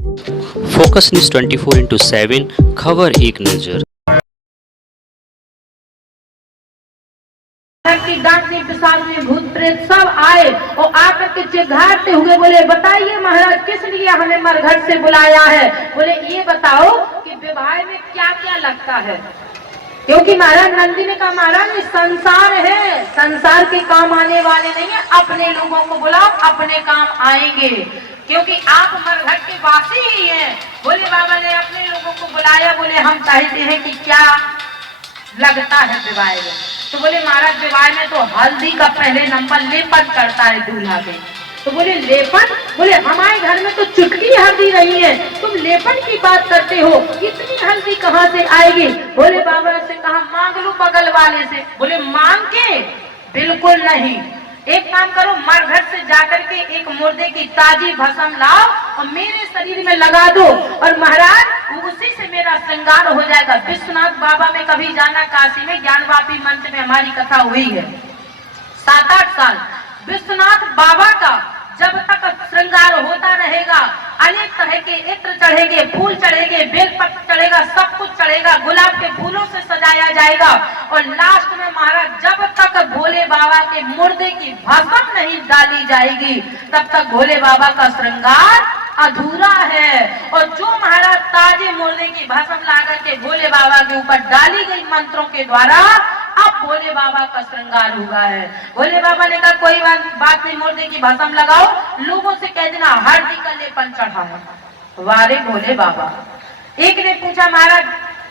Focus news 24/7 खबर एक नजर। की डांटने पिसाब में भूत प्रेत सब आए और आकर के चिल्लाते हुए बोले, बताइए महाराज किस लिए हमें मरघट से बुलाया है। बोले ये बताओ कि विवाह में क्या क्या लगता है। क्योंकि महाराज नंदी ने कहा, महाराज ये संसार है, संसार के काम आने वाले नहीं है, अपने लोगों को बुलाओ, अपने काम आएंगे, क्योंकि आप मरघट के वासी ही हैं। बोले बाबा ने अपने लोगों को बुलाया, बोले हम चाहते हैं कि क्या लगता है विवाह में। तो बोले महाराज विवाह में तो हल्दी का पहले नंबर लेपन करता है दूल्हा के। तो बोले लेपन, बोले हमारे घर में तो चुटकी हल्दी नहीं है, तुम लेपन की बात करते हो, इतनी हल्दी कहाँ से आएगी। बोले बाबा से कहा मांग लो बगल वाले से। बोले मांग के? बिल्कुल नहीं, एक काम करो, मरघट से जाकर के एक मुर्दे की ताजी भस्म लाओ और मेरे शरीर में लगा दो, और महाराज उसी से मेरा श्रृंगार हो जाएगा। विश्वनाथ बाबा में कभी जाना, काशी में ज्ञानवापी मंच में हमारी कथा हुई है, 7-8 साल विश्वनाथ बाबा का जब तक श्रृंगार होता रहेगा, अनेक तरह के इत्र चढ़ेंगे, फूल चढ़ेंगे, बेलपत्र चढ़ेगा, सब कुछ चढ़ेगा, गुलाब के फूलों से सजाया जाएगा, और लास्ट में महाराज जब तक भोले बाबा के मुर्दे की भस्म नहीं डाली जाएगी तब तक भोले बाबा का श्रृंगार अधूरा है। और जो महाराज ताजे मुर्दे की भस्म लाकर के भोले बाबा के ऊपर डाली गई मंत्रों के द्वारा अब भोले बाबा का श्रृंगार हुआ है। भोले बाबा ने कहा कोई बात नहीं, मुर्दे की भस्म लगाओ, लोगों से कह देना हल्दी का लेपन चढ़ा है। वारे भोले बाबा। एक ने पूछा महाराज,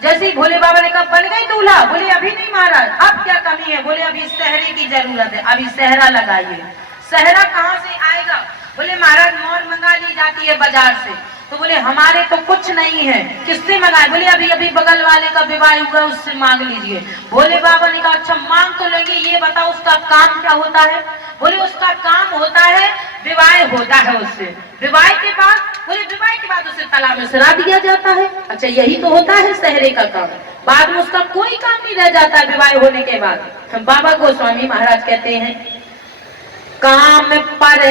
जैसे ही भोले बाबा ने कहा बन गई दूल्हा, बोले अभी नहीं महाराज, अब क्या कमी है। बोले अभी सहरे की जरूरत है, अभी सहरा लगाइए। सहरा कहाँ से आएगा। बोले महाराज मोर मंगा ली जाती है बाजार से। तो बोले हमारे तो कुछ नहीं है, किससे मंगाए। बोले अभी अभी बगल वाले का विवाह हुआ, उससे मांग लीजिए। भोले बाबा ने कहा अच्छा मांग तो लेंगे, ये बताओ उसका काम क्या होता है। बोले उसका काम होता है, विवाह होता है उससे, विवाह के बाद, बोले विवाह के बाद उसे तालाब में सरा दिया जाता है। अच्छा यही तो होता है सहरे का काम, बाद में उसका कोई काम नहीं रह जाता विवाह होने के बाद। बाबा गोस्वामी महाराज कहते हैं काम पर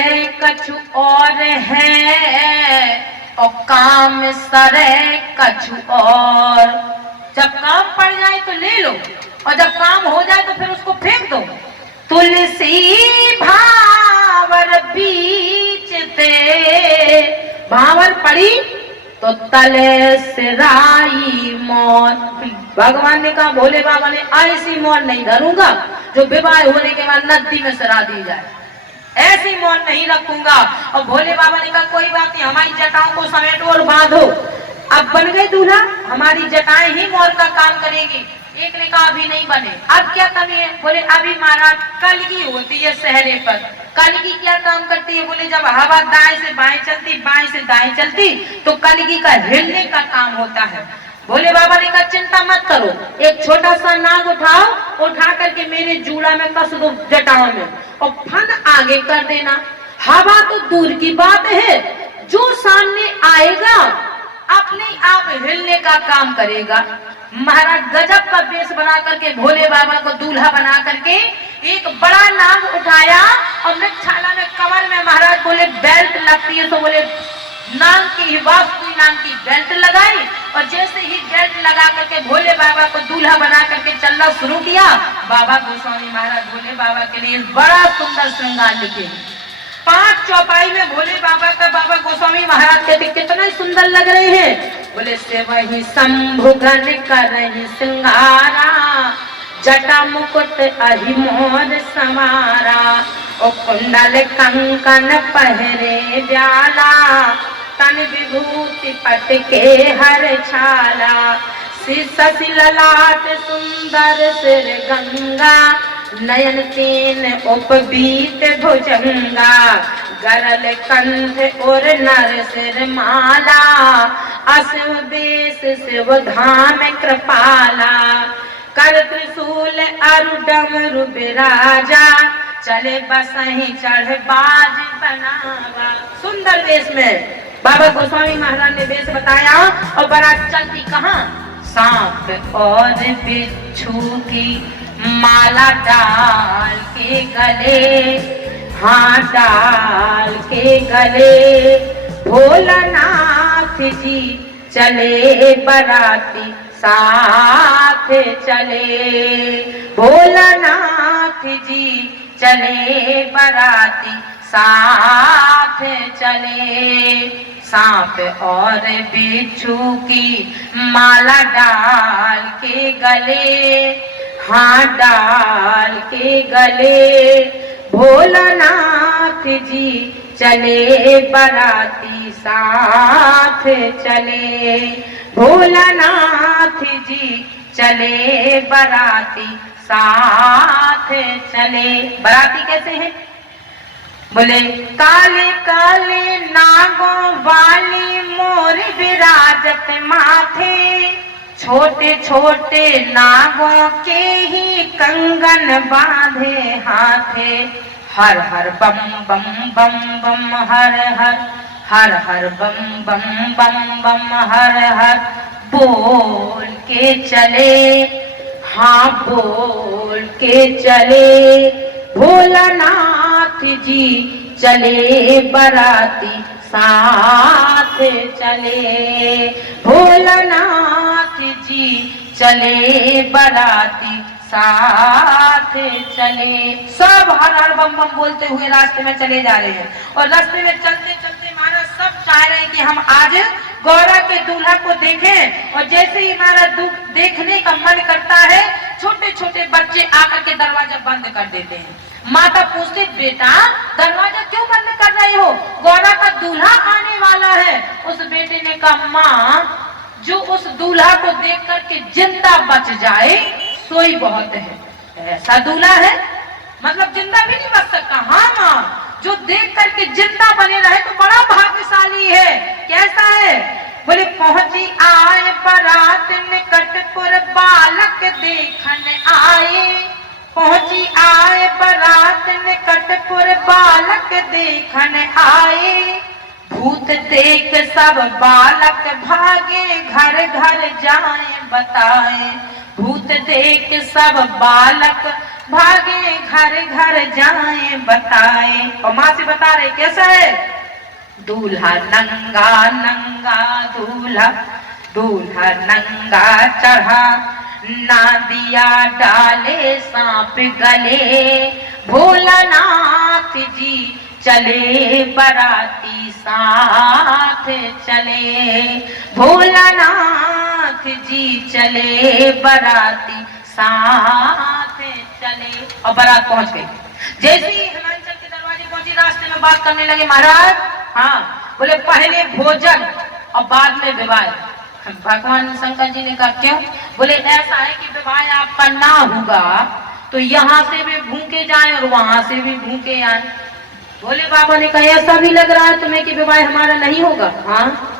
कछु और है और काम सरे कछु और। जब काम पड़ जाए तो ले लो, और जब काम हो जाए तो फिर उसको फेंक दो। तुलसी भावर बीच ते, भावर पड़ी तो तले से राई मौत। भगवान ने कहा भोले बाबा ने ऐसी मौत नहीं धरूंगा जो विवाह होने के बाद नदी में सरा दी जाए, ऐसी मौन नहीं रखूंगा। और भोले बाबा ने कहा कोई बात नहीं, हमारी जटाओं को समेटो और बांधो। अब बन गए दूल्हा, हमारी जटाएं ही मोर का काम करेगी। एक ने कहा अभी नहीं बने, अब क्या कमी है। बोले अभी महाराज कलगी होती है सहरे पर। कलगी क्या काम करती है। बोले जब हवा दाएं से बाएं चलती, बाएं से दाएं चलती, तो कलगी का हिलने का काम होता है। भोले बाबा ने कहा चिंता मत करो, एक छोटा सा नाग उठाओ, उठा करके मेरे जूड़ा में कस दो जटाओं में, और फन आगे कर देना। हवा तो दूर की बात है, जो सामने आएगा अपने आप हिलने का काम करेगा। महाराज गजब का वेश बना करके भोले बाबा को दूल्हा बना करके एक बड़ा नाग उठाया, और मृगशाला में कमर में महाराज बोले बेल्ट लगती है, तो बोले नाग की वास्तु नाम की बेल्ट लगाई, और जैसे ही बेल्ट लगा करके भोले बाबा को दूल्हा बना करके चलना शुरू किया। बाबा गोस्वामी महाराज भोले बाबा के लिए बड़ा सुंदर श्रृंगार लिखे, 5 चौपाई में भोले बाबा का। बाबा गोस्वामी महाराज कहते कितना सुंदर लग रहे हैं। बोले से वही शंभु गण करहि श्रृंगारा, जटा मुकुट अहि मोर समारा, और कुंडल कंकन पहरे ब्याला, तन विभूति पट के हर छाला, शिर ललाट सुंदर सिर गंगा, नयन तीन उपबीत भुजंगा, गरल कंठ और नर सिर माला, असव बेस शिव धाम कृपाला, कर त्रिशूल अरु डमरु बिराजा, चले बसहि चढ़ बाज बनावा। सुंदर वेश में बाबा गोस्वामी महाराज ने वेश बताया, और बारात चलती कहाँ, सांप और बिच्छू की माला डाल के गले, हाँ डाल के गले, भोलानाथ जी चले बराती साथ चले, भोलानाथ जी चले बराती साथ चले। सांप और बिच्छू की माला डाल के गले, हाँ डाल के गले, भोलानाथ जी चले बराती साथ चले, भोलानाथ जी चले बराती साथ चले। बराती कैसे हैं? बोले काले काले नागों वाली मोर विराजत माथे, छोटे छोटे नागों के ही कंगन बांधे हाथे। हर हर बम बम बम बम हर हर, हर हर बम बम बम बम हर हर बोल के चले, हाँ बोल के चले, भोलानाथ जी चले बराती साथ चले, भोलानाथ जी चले बराती साथ चले। सब हर हर बम बम बोलते हुए रास्ते में चले जा रहे हैं और रास्ते में चलते चलते महाराज सब चाह रहे हैं कि हम आज गौरा के दूल्हा को देखें। और जैसे ही महाराज देखने का मन करता है, छोटे छोटे बच्चे आकर के दरवाजा बंद कर देते हैं। माता पूछती, बेटा दरवाजा क्यों बंद कर रहे हो? गौरा का दूल्हा आने वाला है। उस बेटे ने कहा, माँ जो उस दूल्हा को देख करके जिंदा बच जाए सोई बहुत है। ऐसा दूल्हा है मतलब जिंदा भी नहीं बच सकता। हाँ माँ, जो देख करके जिंदा बने रहे तो बड़ा भाग्यशाली है। कैसा है? बोले पहुंची आए बारात निकटपुर बालक देखने आए, पहुंची आए बारात निकटपुर बालक देखने आए। भूत देख सब बालक भागे घर घर जाए बताए, भूत देख सब बालक भागे घर घर जाए बताए। और माँ से बता रहे कैसा है? दूल्हा नंगा नंगा दूल्हा, दूल्हा नंगा चढ़ा, ना दिया डाले सांप गले, भोलानाथ जी चले बराती साथ चले, भोलानाथ जी चले बराती साथ चले। और बारात पहुंच गई। जैसे ही हिमाचल के दरवाजे पहुंची, रास्ते में बात करने लगे महाराज। हाँ, बोले पहले भोजन और बाद में विवाह। भगवान शंकर जी ने कहा क्यों? बोले ऐसा है कि विवाह आपका ना होगा तो यहाँ से भी भूखे जाए और वहां से भी भूखे आए। बोले बाबा ने कहा ऐसा भी लग रहा है तुम्हें कि विवाह हमारा नहीं होगा? हाँ,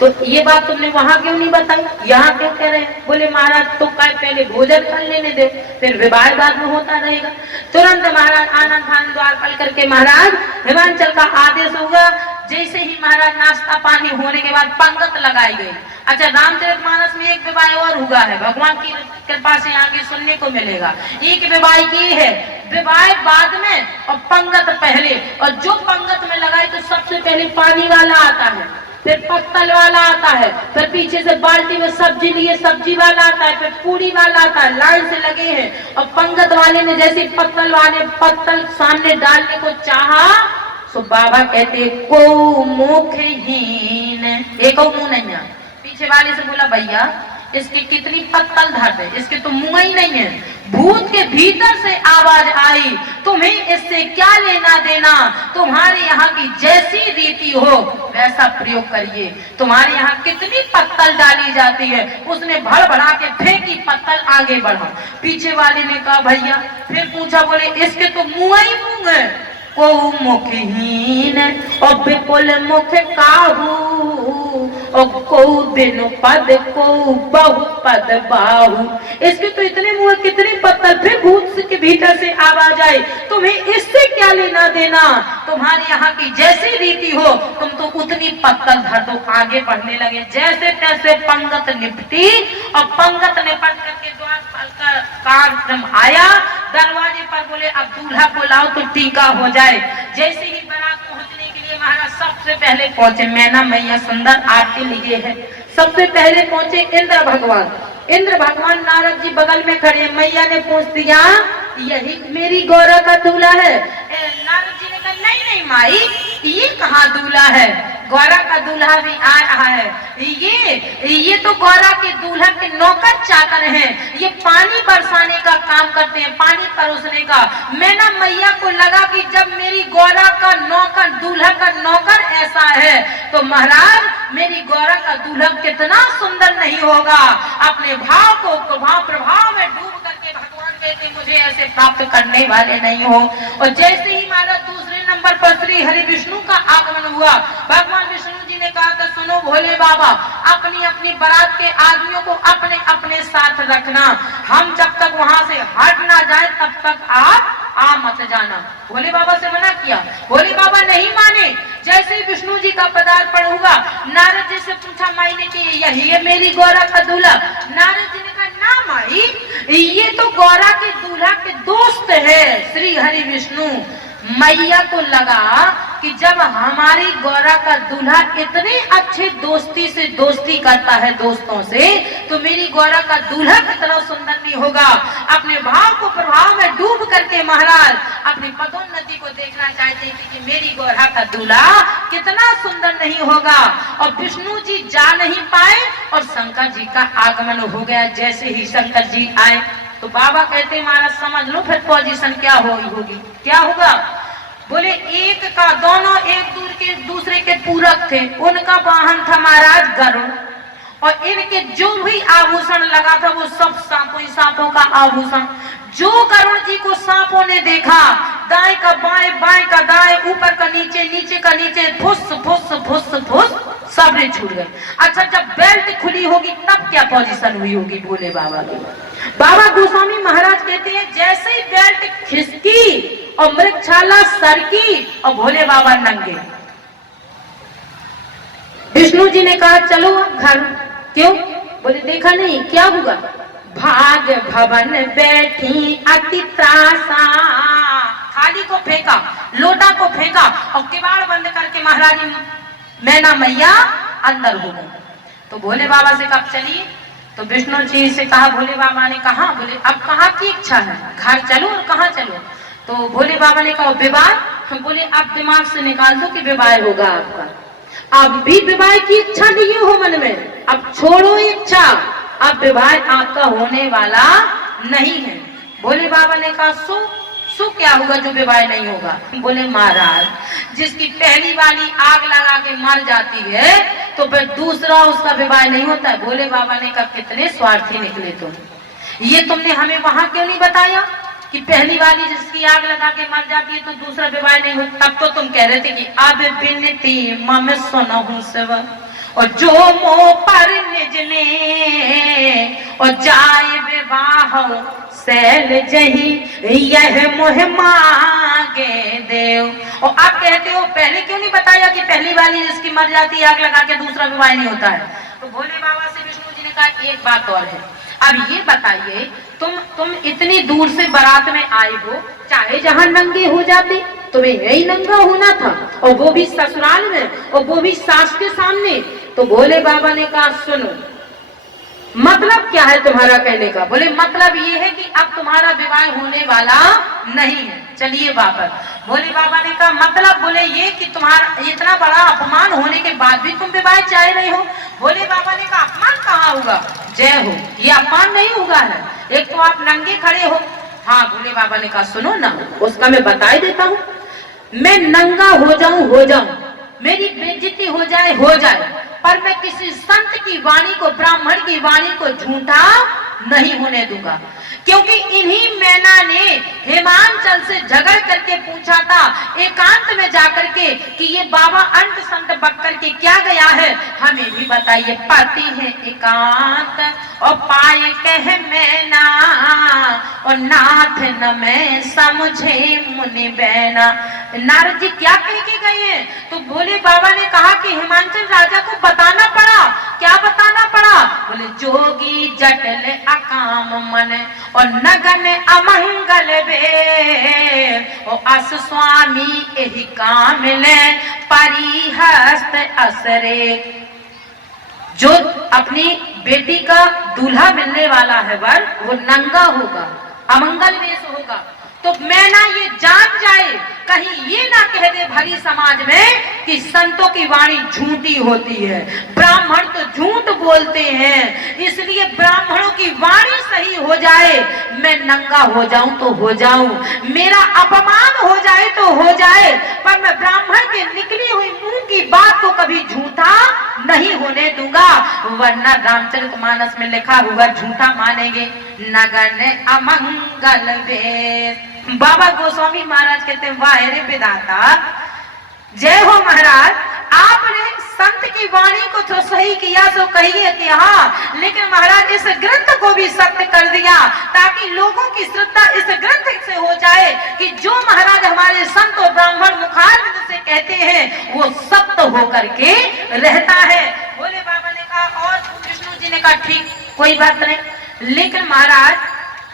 तो ये बात तुमने वहां क्यों नहीं बताई, यहाँ क्यों कह रहे हैं? बोले महाराज तो कल पहले भोजन कर लेने दे, फिर विवाह बाद में होता रहेगा। तुरंत महाराज आनंद फानंद द्वार पल करके महाराज हिमाचल का आदेश होगा। जैसे ही महाराज नाश्ता पानी होने के बाद पंगत लगाई गई। अच्छा, रामचरितमानस में एक विवाह और हुआ है, भगवान की कृपा से आगे सुनने को मिलेगा। एक विवाह ये है, विवाह बाद में और पंगत पहले। और जो पंगत में लगाई तो सबसे पहले पानी वाला आता है, फिर पत्तल वाला आता है, फिर पीछे से बाल्टी में सब्जी लिए सब्जी वाला आता है, फिर पूरी वाला आता है। लाइन से लगे हैं और पंगत वाले ने जैसे पत्तल वाले पत्तल सामने डालने को चाहा तो बाबा कहते को मुखहीन, एक मुंह नहीं है। पीछे वाले से बोला भैया इसके कितनी पत्तल धर है, इसके तो मुंह ही नहीं है। भूत के भीतर से आवाज आई, तुम्हें इससे क्या लेना देना, तुम्हारे यहाँ की जैसी रीति हो वैसा प्रयोग करिए। तुम्हारे यहाँ कितनी पत्तल डाली जाती है, उसने भर भरा के फेंकी पत्तल, आगे बढ़ा। पीछे वाले ने कहा भैया, फिर पूछा, बोले इसके तो मुंह ही मुंह है। को मुखहीन और विपुल मुख काहू, और को बिनु पद को बहु पद बाहू। इसके तो इतने मुंह, कितनी पत्तल। फिर भूत के भीतर से आवाज आई, तुम्हें इससे क्या लेना देना, तुम्हारे यहाँ की जैसी रीति हो तुम तो उतनी पत्तल धर दो। आगे बढ़ने लगे। जैसे तैसे पंगत निपटी और पंगत निपट करके द्वार का कार्यक्रम आया। दरवाजे पर बोले अब दूल्हा को लाओ तो टीका हो जाए। जैसे ही बारात पहुंचने के लिए चलिए महाराज सबसे पहले पहुंचे मैना मैया सुंदर आपके लिए है। सबसे पहले पहुंचे इंद्र भगवान। इंद्र भगवान नारद जी बगल में खड़े, मैया ने पूछ दिया यही मेरी गौरा का दूल्हा है? नारद जी ने कहा नहीं नहीं माई, ये कहाँ दूल्हा है, गौरा का दूल्हा भी आ रहा है। ये तो गौरा के दूल्हा के नौकर चाकर हैं, ये पानी बरसाने का काम करते हैं, पानी परोसने का। मैना मैया को लगा कि जब मेरी गौरा का नौकर, दूल्हा का नौकर ऐसा है तो महाराज मेरी गौरा का दूल्हा कितना सुंदर नहीं होगा। अपने भाव को प्रभाव में डूब करके भगवान कहते मुझे ऐसे प्राप्त करने वाले नहीं हो। और जैसे ही महाराज दूसरे नंबर पर श्री हरि विष्णु का आगमन हुआ, भगवान विष्णु जी ने कहा था सुनो भोले बाबा, अपनी अपनी बारात के आदमियों को अपने अपने साथ रखना, हम जब तक वहां से हट ना जाए तब तक आप आ मत जाना। भोले बाबा से मना किया, भोले बाबा नहीं माने। जैसे ही विष्णु जी का पदार्पण हुआ, नारद जी से पूछा माई ने कि यही है मेरी गौरा का दूल्हा? नारद जी ने कहा ना माई, ये तो गौरा के दूल्हा के दोस्त है श्री हरि विष्णु। मैया को लगा कि जब हमारी गौरा का दूल्हा इतने अच्छे दोस्ती से दोस्ती करता है दोस्तों से, तो मेरी गौरा का दूल्हा कितना सुंदर नहीं होगा। अपने भाव को प्रभाव में डूब करके महाराज अपनी पदोन्नति को देखना चाहते हैं कि मेरी गौरा का दूल्हा कितना सुंदर नहीं होगा। और विष्णु जी जा नहीं पाए और शंकर जी का आगमन हो गया। जैसे ही शंकर जी आए तो बाबा कहते महाराज समझ लो फिर पोजीशन क्या होगी, क्या होगा? बोले एक का दोनों एक दूसरे के पूरक थे। उनका वाहन था महाराज गरुड़, और इनके जो भी आभूषण लगा था वो सब सांपों का आभूषण। जो गरुड़ जी को सांपों ने देखा, दाएं का बाएं, बाएं का दाएं, ऊपर का नीचे, नीचे का नीचे, फुस फुस फुस फुस सबने छूट गए। अच्छा जब बेल्ट खुली होगी तब क्या पोजीशन हुई होगी भोले बाबा की? बाबा गोस्वामी महाराज कहते हैं जैसे ही बेल्ट खिसकी और मृगछाला सरकी और भोले बाबा नंगे। विष्णु जी ने कहा चलो घर। क्यों? बोले देखा नहीं क्या हुआ? भाग भवन बैठी अति त्रासा। थाली को फेंका, लोटा को फेंका और किवाड़ बंद करके महारानी मैना मैया अंदर हो गई। तो भोले बाबा से कब चलिए? तो विष्णु जी से कहा, भोले बाबा ने कहा, बोले अब कहाँ की इच्छा है, घर चलो और कहाँ चलो? तो भोले बाबा ने कहा विवाह। बोले अब दिमाग से निकाल दो कि विवाह होगा आपका। अब भी विवाह की इच्छा नहीं हो मन में, अब छोड़ो इच्छा, अब विवाह आपका होने वाला नहीं है। भोले बाबा ने कहा सो क्या होगा जो विवाह नहीं होगा? बोले महाराज जिसकी पहली वाली आग लगा के मर जाती है तो फिर दूसरा उसका विवाह नहीं होता है। भोले बाबा ने कहा कितने स्वार्थी निकले तुम, ये तुमने हमें वहां क्यों नहीं बताया कि पहली वाली जिसकी आग लगा के मर जाती है तो दूसरा विवाह नहीं होता? तब तो तुम कह रहे थे कि अब बिनती मम सुनहु शिव और जो मोह पर निजने और जाए विवाह सैल जही यह मोह मांगे देव। और आप कहते हो पहले क्यों नहीं बताया कि पहली वाली जिसकी मर जाती है आग लगा के दूसरा विवाह नहीं होता है? तो भोले बाबा से विष्णु जी ने कहा एक बात और है, अब ये बताइए तुम इतनी दूर से बारात में आए हो, चाहे जहां नंगे हो जाते तुम्हें यही नंगा होना था, और वो भी ससुराल में, और वो भी सास के सामने। तो भोले बाबा ने कहा सुनो मतलब क्या है तुम्हारा कहने का? बोले मतलब ये है कि अब तुम्हारा विवाह होने वाला नहीं है, चलिए वापस। भोले बाबा ने कहा मतलब? बोले ये कि तुम्हारा इतना बड़ा अपमान होने के बाद भी तुम विवाह चाह रहे हो। भोले बाबा ने कहा अपमान कहाँ होगा? जय हो, ये अपमान नहीं होगा है, एक तो आप नंगे खड़े हो। हाँ भोले बाबा ने कहा सुनो ना, उसका मैं बता देता हूँ। मैं नंगा हो जाऊं, मेरी बेइज्जती हो जाए, पर मैं किसी संत की वाणी को, ब्राह्मण की वाणी को झूठा नहीं होने दूंगा। क्योंकि इन्हीं मैना ने हिमांचल से झगड़ करके पूछा था एकांत में जाकर के कि ये बाबा अंत संत बक्कर के क्या गया है, हमें भी बताइए। पति है एकांत और पाए कह मैना और नाथ न मैं समझे मुनि बैना। नारद जी क्या कह के गए हैं? तो भोले बाबा ने कहा कि हिमांचल राजा को बताना पड़ा। क्या बताना पड़ा? बोले जोगी जटल अकाम मन और नगन अमंगल वे और अस स्वामी यही काम ले परिहस्त असरे, जो अपनी बेटी का दूल्हा मिलने वाला है वर, वो नंगा होगा, अमंगल वेश होगा। तो मैना ये जान जाए, कहीं ये ना कह दे भरी समाज में कि संतों की वाणी झूठी होती है, ब्राह्मण तो झूठ बोलते हैं, इसलिए ब्राह्मणों की वाणी सही हो जाए, मैं नंगा हो जाऊं तो हो जाऊं, मेरा अपमान हो जाए तो हो जाए, पर मैं ब्राह्मण के निकली हुई मुंह की बात को कभी झूठा नहीं होने दूंगा, वरना रामचरितमानस में लिखा हुआ झूठा मानेंगे। नगन अमंगल वेश, बाबा गोस्वामी महाराज कहते हैं वाह रे विधाता, जय हो महाराज, आपने संत की वाणी को तो सही किया तो कहिए कि हाँ, लेकिन महाराज इस ग्रंथ को भी सत्य कर दिया, ताकि लोगों की श्रद्धा इस ग्रंथ से हो जाए कि जो महाराज हमारे संत और ब्राह्मण मुखारबिंद से कहते हैं वो सत्य होकर के रहता है। भोले बाबा ने कहा, और विष्णु जी ने कहा ठीक कोई बात नहीं, लेकिन महाराज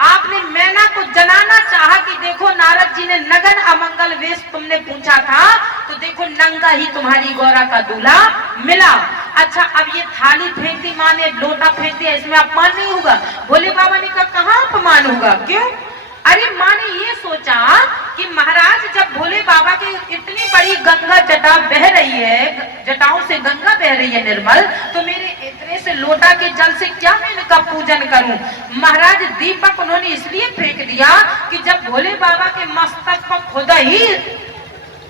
आपने मैना को जनाना चाहा कि देखो नारद जी ने नगन अमंगल वेश तुमने पूछा था, तो देखो नंगा ही तुम्हारी गौरा का दूल्हा मिला। अच्छा अब ये थाली फेंक दी माँ ने, लोटा फेंक दिया, इसमें अपमान नहीं होगा? भोले बाबा ने कहा कहाँ अपमान होगा, क्यों? अरे माँ ने ये सोचा कि महाराज जब भोले बाबा की इतनी बड़ी गंगा जटा बह रही है, जटाओं से गंगा बह रही है निर्मल, तो मेरे इतने से लोटा के जल से क्या मैं इनका पूजन करूं? महाराज दीपक उन्होंने इसलिए फेंक दिया कि जब भोले बाबा के मस्तक पर खुद ही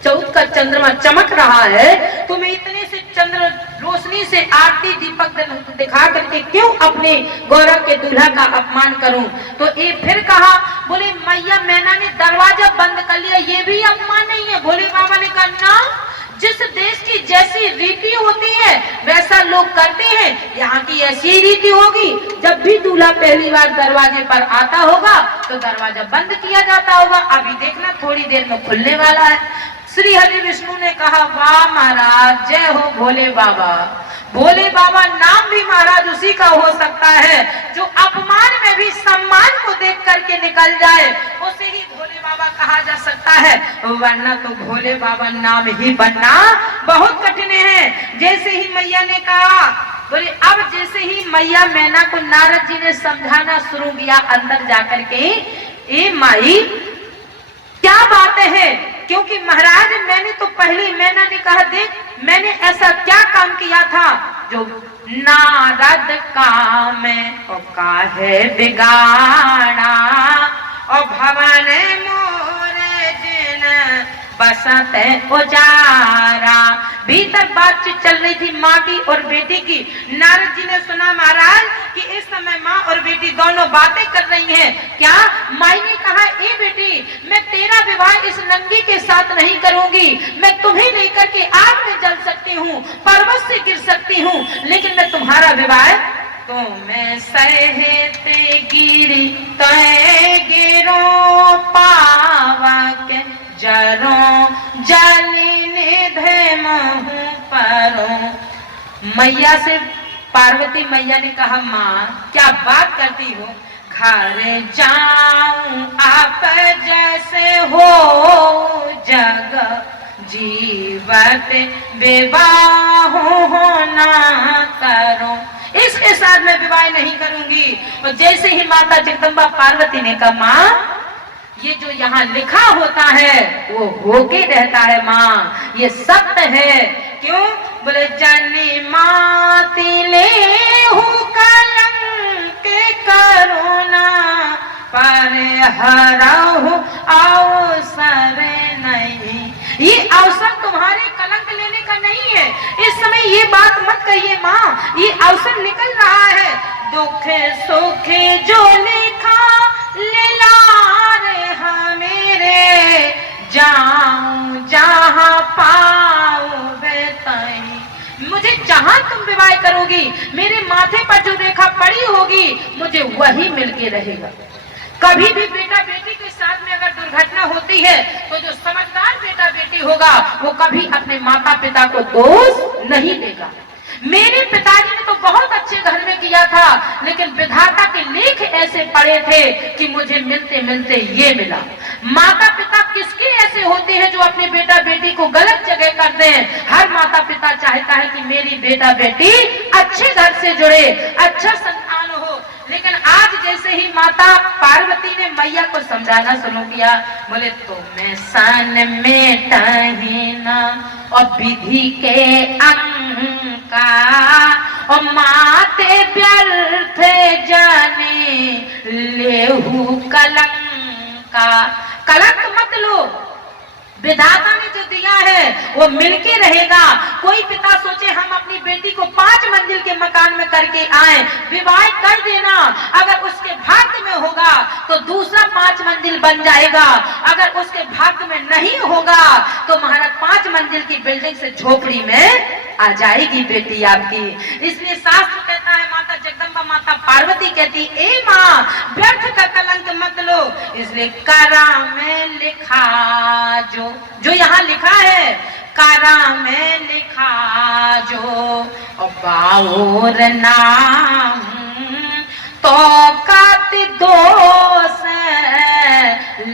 चौथ का चंद्रमा चमक रहा है, तो मैं इतने से चंद्र रोशनी से आरती दीपक दिखा करके क्यों अपने गौरव के दूल्हा का अपमान करूं? तो ये फिर कहा, बोले मैया मैना ने दरवाजा बंद कर लिया, ये भी अपमान नहीं है? भोले बाबा ने कहा ना, जिस देश की जैसी रीति होती है वैसा लोग करते हैं, यहाँ की ऐसी रीति होगी, जब भी दूल्हा पहली बार दरवाजे पर आता होगा तो दरवाजा बंद किया जाता होगा, अभी देखना थोड़ी देर में खुलने वाला है। श्री हरि विष्णु ने कहा वाह महाराज, जय हो भोले बाबा। भोले बाबा नाम भी महाराज उसी का हो सकता है जो अपमान में भी सम्मान को देख करके निकल जाए, उसे ही भोले बाबा कहा जा सकता है, वरना तो भोले बाबा नाम ही बनना बहुत कठिन है। जैसे ही मैया ने कहा, बोले अब जैसे ही मैया मैना को नारद जी ने समझाना शुरू किया अंदर जाकर के, ए माई क्या बातें हैं, क्योंकि महाराज मैंने तो पहले मैना ने कहा देख मैंने ऐसा क्या काम किया था जो नारद काम और काहे बिगाड़ा, और भवन मोरे जिन बसत उजारा। भीतर बातचीत चल रही थी माँ की और बेटी की। नारद जी ने सुना महाराज कि इस समय माँ और बेटी दोनों बातें कर रही हैं। क्या? माई ने कहा ए बेटी मैं तेरा विवाह इस नंगी के साथ नहीं करूंगी, मैं तुम्हें लेकर के आग में जल सकती हूँ, पर्वत से गिर सकती हूँ, लेकिन मैं तुम्हारा विवाह तो मैं सहते गिरी तय गिरो पावक जरो जली निधे महू परो। मैया से पार्वती मैया ने कहा माँ क्या बात करती हो, घर जाऊं आप जैसे हो जग जीवत विवाह होना करो, इसके साथ मैं विवाह नहीं करूंगी। और जैसे ही माता जगदम्बा पार्वती ने कहा माँ ये जो यहाँ लिखा होता है वो होके रहता है माँ, ये सत्य है। क्यों? बोले जनी माती ले हूँ कलंक करुणा पर हराहु अवसर नहीं। ये अवसर तुम्हारे कलंक लेने का नहीं है, इस समय ये बात मत कहिए माँ, ये अवसर निकल रहा है। दुख सुख जो लिखा लीलार मेरे जाऊं जहाँ पाऊं बेतई। मुझे जहाँ तुम विवाह करोगी मेरे माथे पर जो रेखा पड़ी होगी मुझे वही मिलके रहेगा। कभी भी बेटा बेटी के साथ में अगर दुर्घटना होती है तो जो समझदार बेटा बेटी होगा वो कभी अपने माता पिता को दोष नहीं देगा। मेरे पिताजी ने तो बहुत अच्छे घर में किया था, लेकिन विधाता के लेख ऐसे पड़े थे कि मुझे मिलते मिलते ये मिला। माता पिता किसके ऐसे होते हैं जो अपने बेटा बेटी को गलत जगह करते हैं। हर माता पिता चाहता है कि मेरी बेटा बेटी अच्छे घर से जुड़े, अच्छा संतान हो। लेकिन आज जैसे ही माता पार्वती ने मैया को समझाना शुरू किया, बोले तो मैं सन में टहीना और विधि के अंका और माते व्यर्थ जाने लेहू कलंका। कलंक मत लो, विधाता ने जो दिया है वो मिलके रहेगा। कोई पिता सोचे हम अपनी बेटी को 5 मंजिल के मकान में करके आए, विवाह कर देना, अगर उसके भाग्य में होगा तो दूसरा 5 मंजिल बन जाएगा, अगर उसके भाग्य में नहीं होगा तो महाराज 5 मंजिल की बिल्डिंग से झोपड़ी में आ जाएगी बेटी आपकी। इसलिए शास्त्र कहता है, माता जगदम्बा माता पार्वती कहती, ए माँ व्यर्थ का कलंक मत लो। इसलिए करा में लिखा जो यहाँ लिखा है, कारा में लिखा जो और बाउर नाम तो कात दोष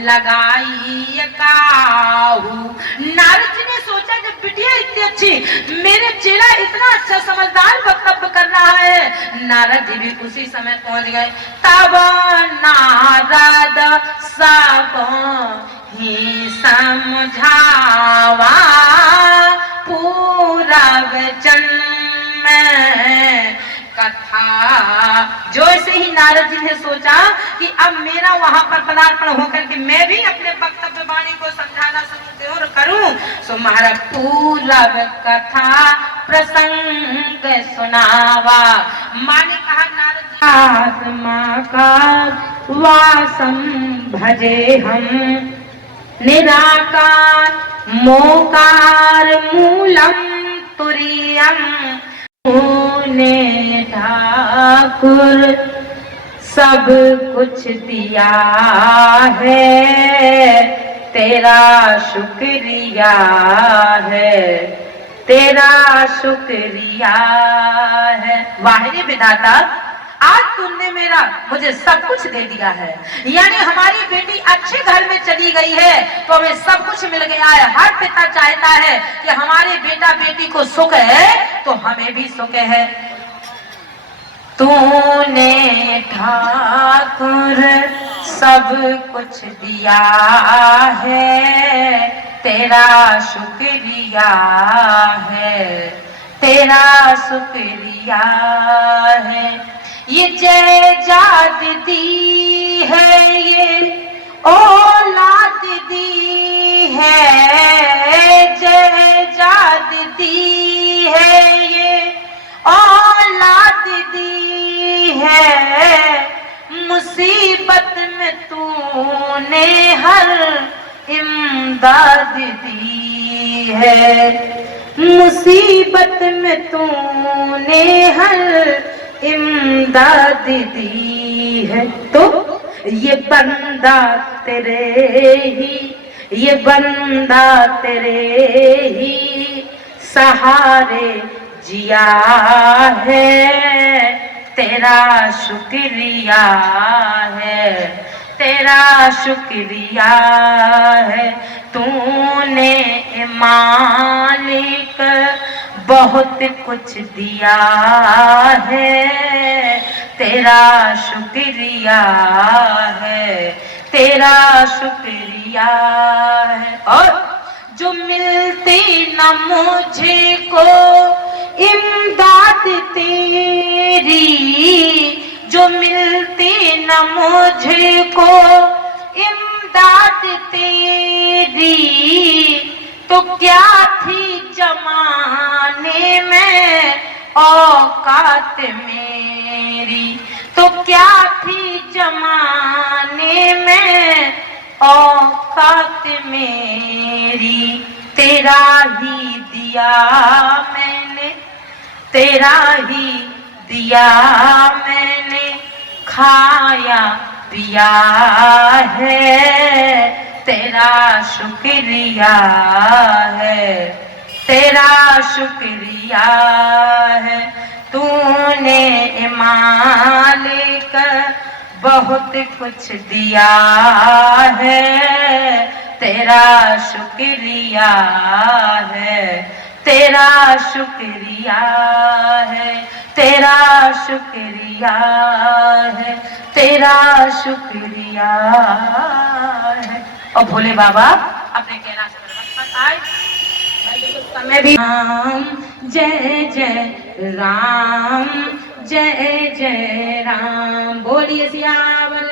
लगाई काहू। नारद जी ने सोचा जब बिटिया इतनी अच्छी, मेरे चेला इतना अच्छा समझदार वक्तव्य कर रहा है, नारद जी भी उसी समय पहुंच गए। तब नारद सब ही समझावा पूरा वचन में कथा। जो ऐसे ही नारद जी ने सोचा कि अब मेरा वहां पर पदार्पण होकर के मैं भी अपने वक्तव्य वाणी को समझाना शुरू करूं, सो महाराज पूरा कथा प्रसंग सुनावा। माँ ने कहा, नारद जी आत्मा का वासम भजे हम निराकार मोकार मूलम तुरीयम। ने ठाकुर सब कुछ दिया है, तेरा शुक्रिया है, तेरा शुक्रिया है। वाहिनी विधाता, आज तुमने मुझे सब कुछ दे दिया है, यानी हमारी बेटी अच्छे घर में चली गई है तो हमें सब कुछ मिल गया है। हर पिता चाहता है कि हमारे बेटा बेटी को सुख है तो हमें भी सुख है। तूने ठाकुर सब कुछ दिया है, तेरा शुक्रिया है, तेरा शुक्रिया है। ये जायदाद दी है, ये औलाद दी है, जायदाद दी है, ये औलाद दी है। मुसीबत में तूने हर इमदाद दी है, मुसीबत में तूने हर इमदाद दी है। तो ये बंदा तेरे ही, ये बंदा तेरे ही सहारे जिया है, तेरा शुक्रिया है, तेरा शुक्रिया है। तूने मालिक बहुत कुछ दिया है, तेरा शुक्रिया है, तेरा शुक्रिया है। और जो मिलती न मुझे को इमदाद तेरी, जो मिलती न मुझे को इमदाद तेरी, तो क्या थी जमाने में औकात मेरी, तो क्या थी जमाने में औकात मेरी। तेरा ही दिया मैंने, तेरा ही दिया मैंने, खाया पिया है, तेरा शुक्रिया है, तेरा शुक्रिया है। तूने मालिक बहुत कुछ दिया है, तेरा शुक्रिया है, तेरा शुक्रिया है, तेरा शुक्रिया है, तेरा शुक्रिया है। और भोले बाबा अपने कैलाश पर्वत पर आए। समय भी राम जय जय राम, जय जय राम। बोलिए सियावर